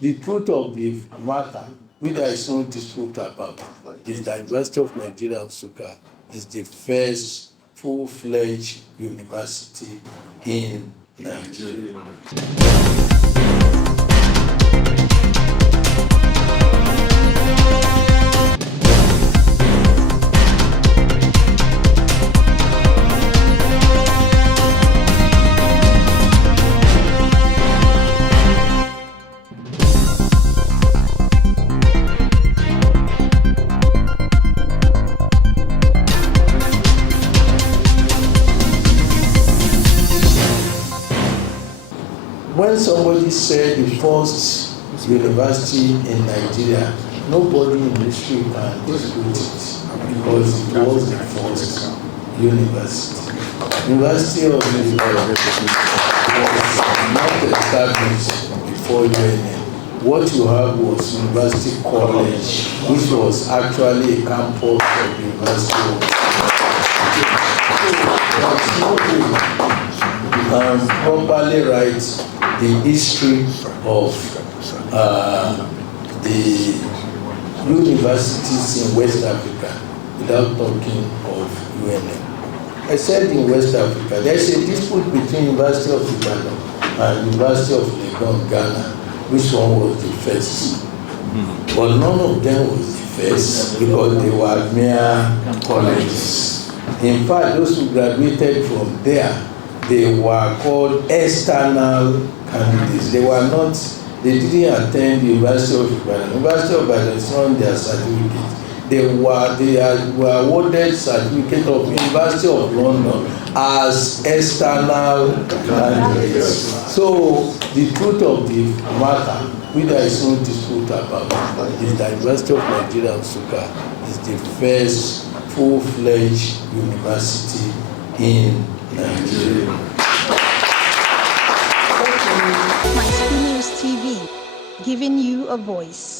the truth of the matter, which there is no dispute about, is that University of Nigeria, Nsukka, is the first full-fledged university in Nigeria. When somebody said the first university in Nigeria, nobody in history can dispute it because it was the first university. University of Nigeria was not established before UNN. What you have was University College, which was actually a campus of the University of properly write the history of the universities in West Africa without talking of UNN. I said in West Africa, there's a dispute between University of Ibadan and University of Legon, Ghana, which one was the first. But none of them was the first because they were mere colleges. In fact, those who graduated from there, they were called external candidates. They didn't attend the University of Ibadan. University of Ibadan is not their certificate. They were awarded certificate of University of London as external candidates. So the truth of the matter, which there is no dispute about, is that University of Nigeria, Nsukka, is the first full-fledged university in Nigeria. My School News TV, giving you a voice.